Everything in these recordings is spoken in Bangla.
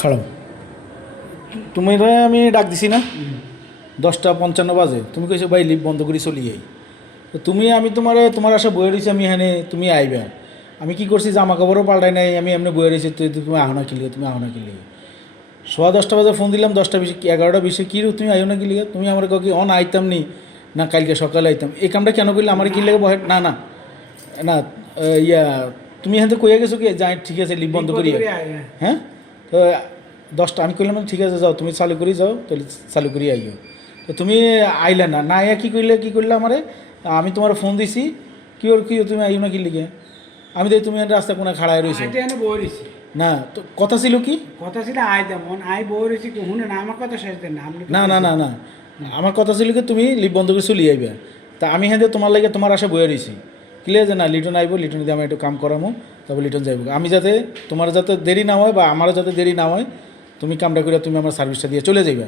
খারাপ তুমি আমি ডাক দিছি না 10:55 বাজে, তুমি কইছো ভাই লিফট বন্ধ করে চলি যাই। তো তুমি আমি তোমার আশা বয়ে রয়েছি, আমি এখানে তুমি আইবা। আমি কি করছি, জামা কাপড়ও পাল্টাই নাই, আমি এমনি বয়ে রয়েছি। তুমি আহো না কিলিয়ে, তুমি আহো না কিলিয়ে। 10:15 বাজে ফোন দিলাম, 10:20 11:20 কি তুমি আইও না কিলিয়ে। তুমি আমার কি অন আইতাম নি না কালকে সকালে আইতাম, এই কামটা কেন করলে? আমার কি লেগে বহে না না না ইয়া তুমি এখান থেকে কইয়া গেছো কি যাই ঠিক আছে লিফট বন্ধ করি। হ্যাঁ তো 10টা আমি কইলাম ঠিক আছে যাও, তুমি চালু করি যাও, তাহলে চালু করি আইও। তো তুমি আইলে না না আইয়া কী করলে আমারে? আমি তোমার ফোন দিছি, কি তুমি আইও না কি লিখে? আমি দেখি তুমি রাস্তা কোনো খাড়ায় রয়েছে না। তো কথা ছিল কি? কথা ছিল আই তেমন আই বই রয়েছি কি শুনে না, আমার কথা শেষ দেন না। না না না না আমার কথা ছিল কি তুমি লিফট বন্ধ করে চলি আইবে। তা আমি হ্যাঁ তোমার লাগে তোমার আশা বয়ে রয়েছি ক্লিয়ার যে না লিটন আইব, লিটন দিয়ে আমি একটু কাম করামো, তবে লিটন যাইব। আমি যাতে তোমার যাতে দেরি না হয় বা আমারও যাতে দেরি না হয়, তুমি কামটা করে তুমি আমার সার্ভিসটা দিয়ে চলে যাইবে।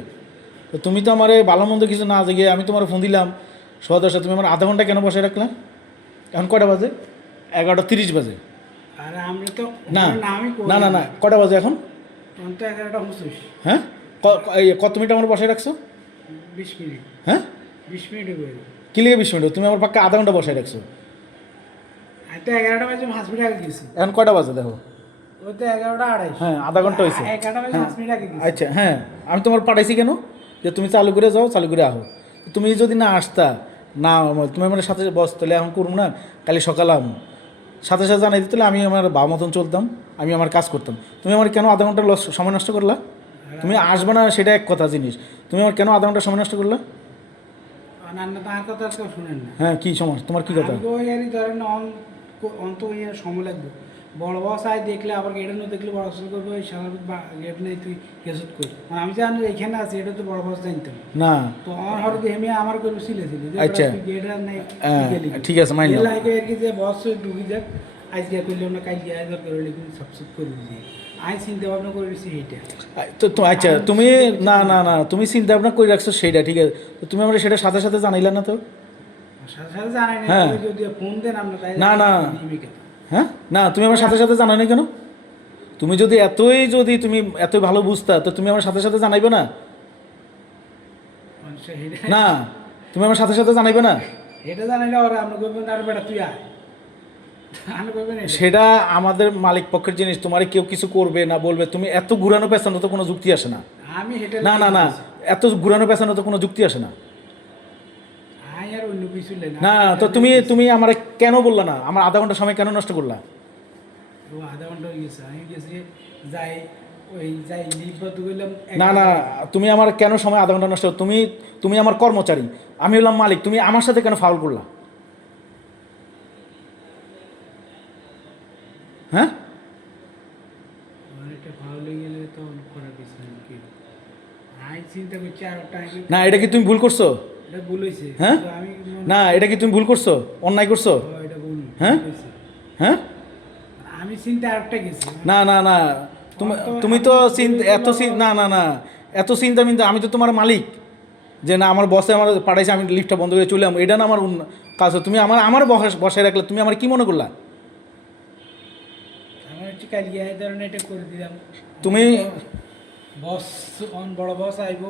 তো তুমি তো আমার ভালো মন্দ কিছু না জেগে আমি তোমার ফোন দিলাম 10:15, তুমি আমার আধা ঘন্টা কেন বসায় রাখলাম? এখন কটা বাজে? 11:30 বাজে। আর আমরা তো না আমি না না না কটা বাজে এখন? তো 11:29। হ্যাঁ কত মিনিট আমার বসায় রাখছো? 20 মিনিট। হ্যাঁ 20 মিনিটে করে কি লিখে 20 মিনিট? তুমি আমার পাক্কা আধা ঘন্টা বসায় রাখছো। আমি তো 11টা বাজে 5 মিনিট আগে গেছি। এখন কটা বাজে দেখো? ওই তো 11:28। হ্যাঁ আধা ঘন্টা হয়েছে। 11টা বাজে 5 মিনিট আগে গেছি। আচ্ছা হ্যাঁ আমি তোমার পাঠাইছি কেন যে তুমি চালু করে যাও, চালু করে আহো। তুমি যদি না আসতা না তুমি আমার সাথে বস, তাহলে এখন করুন না, কালি সকালে আমি সাথে সাথে জানাই দিতে, আমি আমার বাবা মতন চলতাম, আমি আমার কাজ করতাম। তুমি আমার কেন আধা ঘন্টা সময় নষ্ট করলা? তুমি আসবে না সেটা এক কথা জিনিস, তুমি আমার কেন আধা ঘন্টা সময় নষ্ট করলা? না না তার কথা তো শুনেন না। হ্যাঁ কী সমস্যা তোমার, কী কথা? আমি ধরেন অন্ত সময় লাগবে। বড় বস আয় দেখলে আবার গেটে না দেখলে বড় বস করবো এই স্বাভাবিক গেট নেই তুই গেসট করি। মানে আমি জানি এখানে আছি, এটা তো বড় বস জানতাম না। তো আমার হঠাৎ হেমে আমার করবো ছিলে আচ্ছা গেট আর নেই ঠিক আছে মাইন্ড লাগে আর কি যে বস ঢুকি যাক আজকে করলে না কালকে আয় দরকার হলে কিন্তু সাবসিড করে দিয়েছি। আমি চিন্তা ভাবনা করে দিচ্ছি এইটা। তো আচ্ছা তুমি না না না তুমি চিন্তা ভাবনা করে রাখছো সেইটা ঠিক আছে, তো তুমি আমার সেটা সাথে সাথে জানাইলা না তো? সাথে সাথে জানাই না, হ্যাঁ। যদি ফোন দেন আমরা না না হ্যাঁ না তুমি আমার সাথে সাথে জানানি কেন? তুমি যদি তুমি এতই ভালো বুঝতা তো তুমি আমার সাথে সাথে জানাইবে না? না তুমি আমার সাথে সাথে জানাইবে না? এটা জানাইলে ওরা আমরা করবেন আর বেটা তুই আয় সেটা আমাদের মালিক পক্ষের জিনিস, তোমার কেউ কিছু করবে না বলবে, তুমি এত ঘুরানো পেছানো তো কোনো যুক্তি আসে না। আমি না না না এত ঘুরানো পেছানো তো কোনো যুক্তি আসে না। আর অন্য কিছু না তো তুমি আমার কেন বললা না? আমার আধা ঘন্টা সময় কেন নষ্ট করলা? আধা ঘন্টা হয়ে গেছে, আমি গেছি যাই ওই যাই লিফট গেলাম। না না তুমি আমার কেন সময় আধা ঘন্টা নষ্ট? তুমি আমার কর্মচারী, আমি হলাম মালিক, তুমি আমার সাথে কেন ফাউল করলা? হ্যাঁ না এটা কি তুমি ভুল করছো? হ্যাঁ না এটা কি তুমি ভুল করছো, অন্যায় করছো? হ্যাঁ হ্যাঁ আমি চিন্তা আরেকটা গেছি। না না না তুমি তো এত না না না এত চিন্তা মিন্তা, আমি তো তোমার মালিক যে না আমার বসে আমার পাঠাইছে আমি লিফটটা বন্ধ করে চলে এটা না আমার কাজ। তুমি আমার বসায় রাখলে তুমি আমার কি মনে করলা? এটা করে দিলাম তুমি বস বড় বস আইব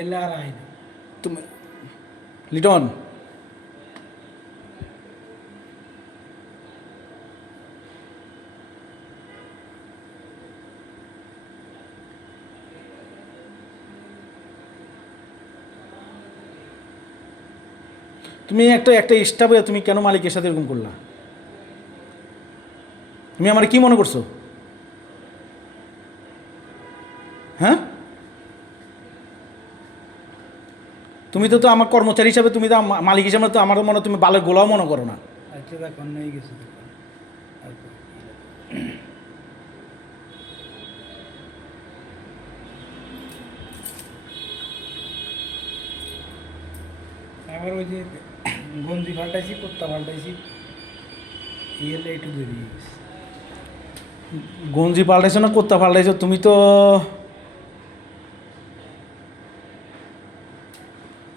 এলে আর আই না। তুমি লিটন তুমি একটা স্টাফে তুমি কেন মালিকের সাথে এরকম করলা? তুমি আমার কি মনে করছো? হ্যাঁ তুমি তো আমার কর্মচারী হিসাবে, তুমি তো মালিক হিসাবে তো আমার মনে তুমি বালের গোলাও মনে করো না। আচ্ছা দেখুন নেই গেছে আবার ওই যে গঞ্জি পাল্টাইছি কুত্তা পাল্টাইছি এলে একটু দেরি হয়ে গেছে। গঞ্জি পাল্টাইছো না কুত্তা পাল্টাইছো? তুমি তো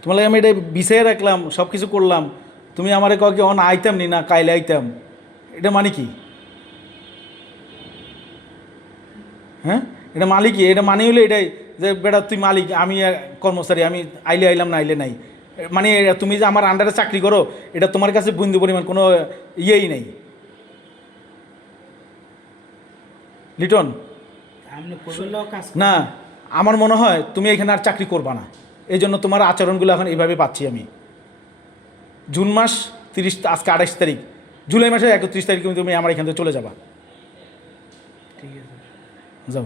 তোমার লাগে আমি এটা বিছাই রাখলাম, সব কিছু করলাম, তুমি আমারে কয় কি অন আইতাম নি না কাইলে আইতাম, এটা মানে কি? হ্যাঁ এটা মালিকই, এটা মানে হলো এটাই যে বেটা তুই মালিক, আমি কর্মচারী, আমি আইলে আইলাম না আইলে নাই। মানে তুমি যে আমার আন্ডারে চাকরি করো, এটা তোমার কাছে বিন্দু পরিমাণ কোনো ইয়েই নেই। লিটন, আপনি করবেন কাজ না, আমার মনে হয় তুমি এখানে আর চাকরি করবা না। এই জন্য তোমার আচরণগুলো এখন এইভাবে পাচ্ছি আমি। জুন মাস 30, আজকে 28 তারিখ, জুলাই মাসের 31 তারিখ তুমি আমার এখান থেকে চলে যাবা। ঠিক আছে। যাও।